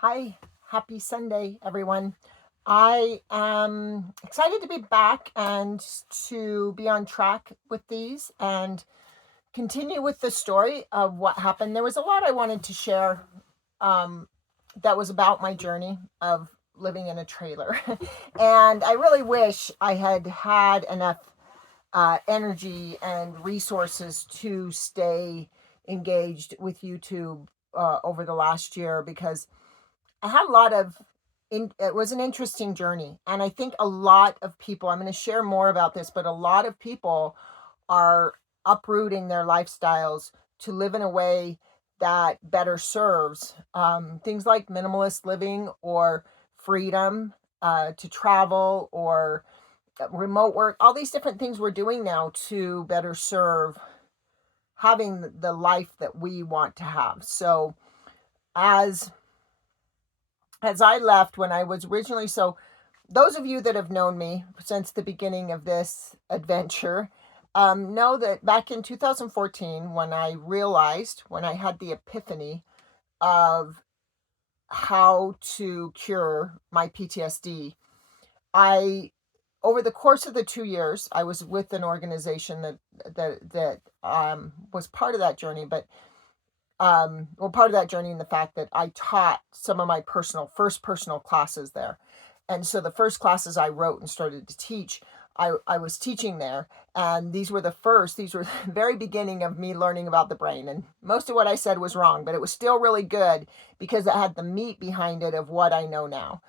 Hi, happy Sunday, everyone. I am excited to be back and to be on track with these and continue with the story of what happened. There was a lot I wanted to share um, that was about my journey of living in a trailer. And I really wish I had had enough energy and resources to stay engaged with YouTube over the last year because I had a lot of it was an interesting journey. And I think a lot of people, I'm going to share more about this, but a lot of people are uprooting their lifestyles to live in a way that better serves things like minimalist living or freedom to travel or remote work, all these different things we're doing now to better serve having the life that we want to have. So as I left when I was originally, so those of you that have known me since the beginning of this adventure know that back in 2014, when I had the epiphany of how to cure my PTSD, I, over the course of the 2 years, I was with an organization that was part of that journey, but part of that journey in the fact that I taught some of my first personal classes there. And so the first classes I wrote and started to teach, I was teaching there. And these were the very beginning of me learning about the brain. And most of what I said was wrong, but it was still really good because it had the meat behind it of what I know now.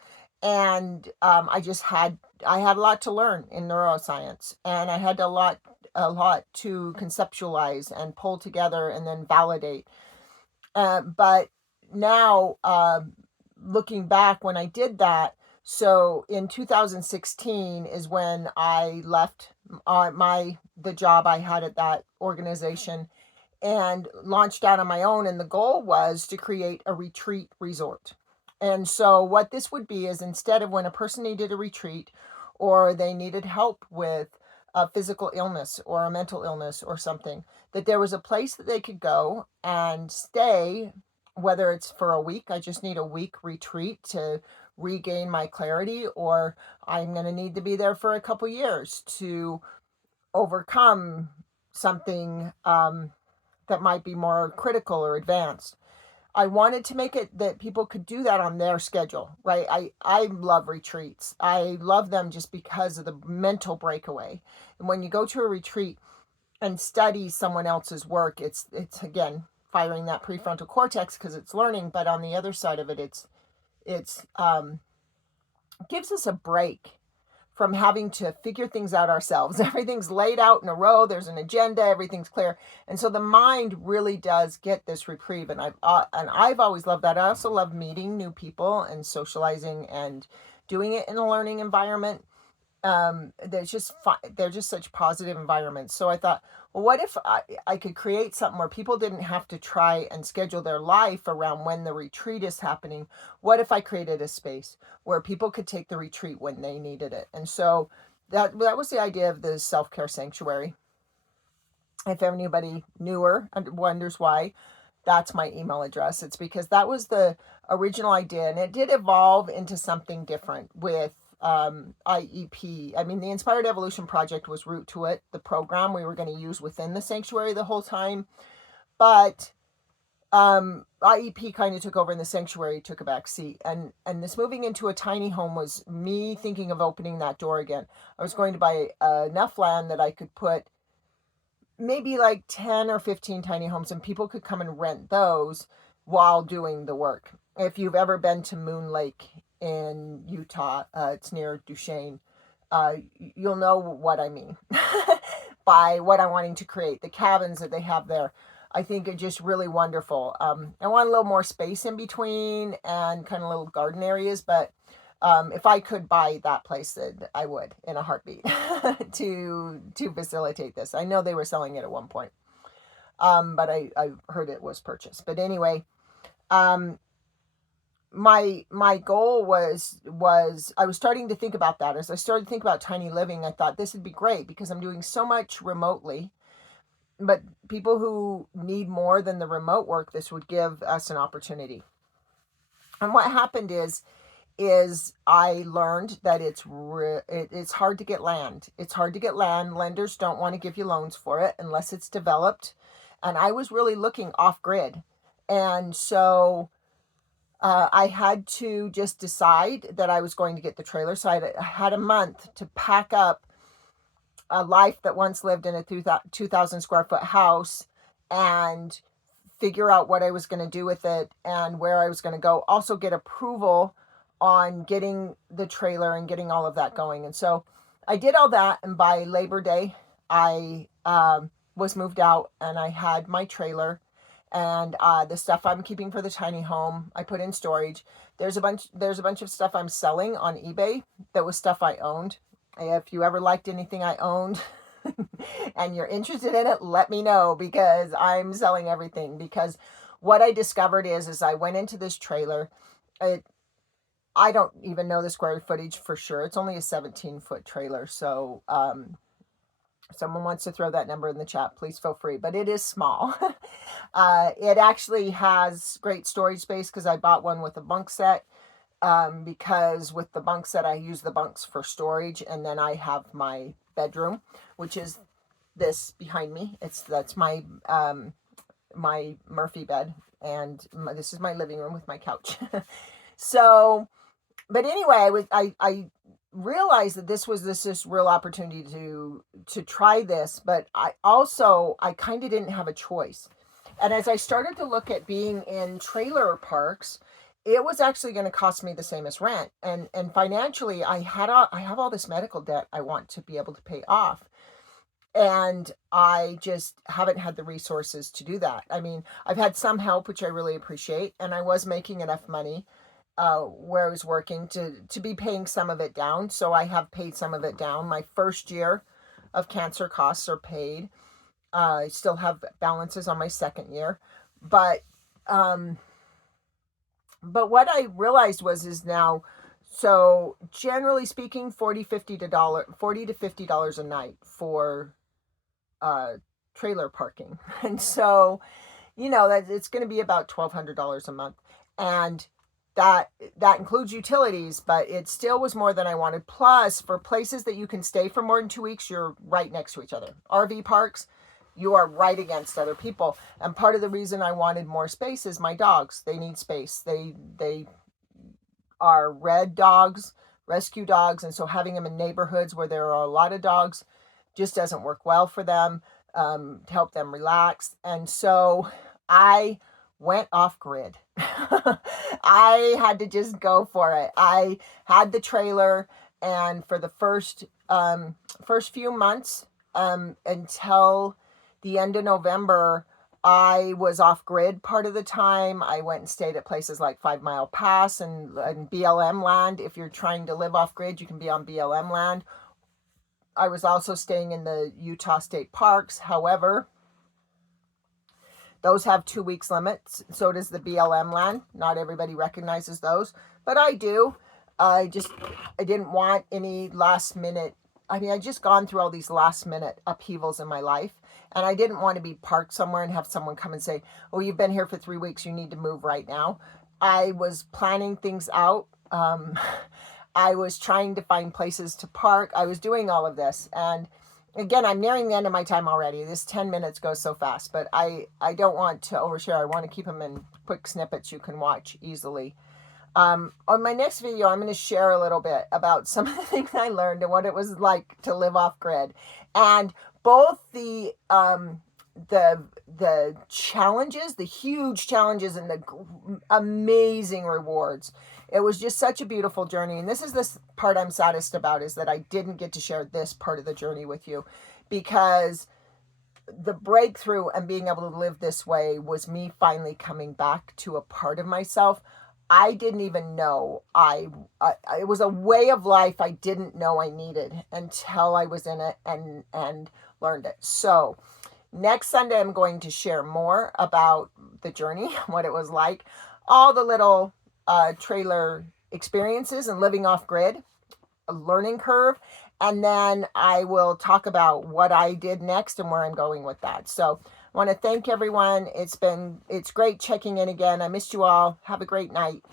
And I had a lot to learn in neuroscience, and I had a lot to conceptualize and pull together and then validate. But now, looking back when I did that, so in 2016 is when I left the job I had at that organization and launched out on my own. And the goal was to create a retreat resort. And so what this would be is, instead of when a person needed a retreat or they needed help with a physical illness or a mental illness or something, that there was a place that they could go and stay, whether it's for a week, I just need a week retreat to regain my clarity, or I'm going to need to be there for a couple years to overcome something that might be more critical or advanced. I wanted to make it that people could do that on their schedule, right? I love retreats. I love them just because of the mental breakaway. And when you go to a retreat and study someone else's work, it's again firing that prefrontal cortex because it's learning, but on the other side of it, it's gives us a break from having to figure things out ourselves. Everything's laid out in a row. There's an agenda. Everything's clear, and so the mind really does get this reprieve. And I've always loved that. I also love meeting new people and socializing and doing it in a learning environment. There's just they're just such positive environments. So I thought, well, what if I could create something where people didn't have to try and schedule their life around when the retreat is happening? What if I created a space where people could take the retreat when they needed it? And so that was the idea of the self-care sanctuary. If anybody newer and wonders why, that's my email address. It's because that was the original idea, and it did evolve into something different with IEP. I mean, the Inspired Evolution Project was root to it, the program we were going to use within the sanctuary the whole time. But IEP kind of took over, and the sanctuary took a back seat. And this moving into a tiny home was me thinking of opening that door again. I was going to buy enough land that I could put maybe like 10 or 15 tiny homes, and people could come and rent those while doing the work. If you've ever been to Moon Lake in Utah, it's near Duchesne, you'll know what I mean by what I'm wanting to create. The cabins that they have there, I think, are just really wonderful. I want a little more space in between and kind of little garden areas, but if I could buy that place, I would in a heartbeat to facilitate this. I know they were selling it at one point, but I heard it was purchased. But anyway, my goal was I was starting to think about that. As I started to think about tiny living, I thought this would be great because I'm doing so much remotely. But people who need more than the remote work, this would give us an opportunity. And what happened is I learned that it's hard to get land. It's hard to get land. Lenders don't want to give you loans for it unless it's developed. And I was really looking off grid. And so I had to just decide that I was going to get the trailer. So I had a month to pack up a life that once lived in a 2,000 square foot house and figure out what I was going to do with it and where I was going to go. Also get approval on getting the trailer and getting all of that going. And so I did all that. And by Labor Day, I was moved out and I had my trailer and the stuff I'm keeping for the tiny home, I put in storage. There's a bunch of stuff I'm selling on eBay that was stuff I owned. If you ever liked anything I owned and you're interested in it, let me know, because I'm selling everything. Because what I discovered is I went into this trailer. I don't even know the square footage for sure. It's only a 17-foot trailer. So if someone wants to throw that number in the chat, please feel free. But it is small. It actually has great storage space because I bought one with a bunk set. Because with the bunk set, I use the bunks for storage, and then I have my bedroom, which is this behind me. That's my my Murphy bed, and this is my living room with my couch. So, but anyway, I realized that this was this real opportunity to try this, but I kind of didn't have a choice. And as I started to look at being in trailer parks, it was actually going to cost me the same as rent. And financially, I have all this medical debt I want to be able to pay off. And I just haven't had the resources to do that. I mean, I've had some help, which I really appreciate. And I was making enough money where I was working to be paying some of it down. So I have paid some of it down. My first year of cancer costs are paid. I still have balances on my second year. But what I realized is now, so generally speaking, $40 to $50 a night for trailer parking. And so, that it's going to be about $1,200 a month. And that includes utilities, but it still was more than I wanted. Plus, for places that you can stay for more than 2 weeks, you're right next to each other. RV parks, you are right against other people. And part of the reason I wanted more space is my dogs. They need space. They are red dogs, rescue dogs. And so having them in neighborhoods where there are a lot of dogs just doesn't work well for them, to help them relax. And so I went off grid. I had to just go for it. I had the trailer, and for the first few months, until the end of November, I was off grid part of the time. I went and stayed at places like 5 Mile Pass and BLM land. If you're trying to live off grid, you can be on BLM land. I was also staying in the Utah State Parks. However, those have 2 weeks limits. So does the BLM land. Not everybody recognizes those, but I do. I didn't want any last minute. I mean, I just gone through all these last minute upheavals in my life, and I didn't want to be parked somewhere and have someone come and say, "Oh, you've been here for 3 weeks. You need to move right now." I was planning things out. I was trying to find places to park. I was doing all of this. And again, I'm nearing the end of my time already. This 10 minutes goes so fast, but I don't want to overshare. I want to keep them in quick snippets you can watch easily. On my next video, I'm going to share a little bit about some of the things I learned and what it was like to live off grid, and both the challenges, the huge challenges, and the amazing rewards. It was just such a beautiful journey. And this is this part I'm saddest about, is that I didn't get to share this part of the journey with you, because the breakthrough and being able to live this way was me finally coming back to a part of myself I didn't even know it was a way of life I didn't know I needed until I was in it and learned it. So next Sunday, I'm going to share more about the journey, what it was like, all the little trailer experiences and living off grid, a learning curve. And then I will talk about what I did next and where I'm going with that. So I want to thank everyone. It's great checking in again. I missed you all. Have a great night.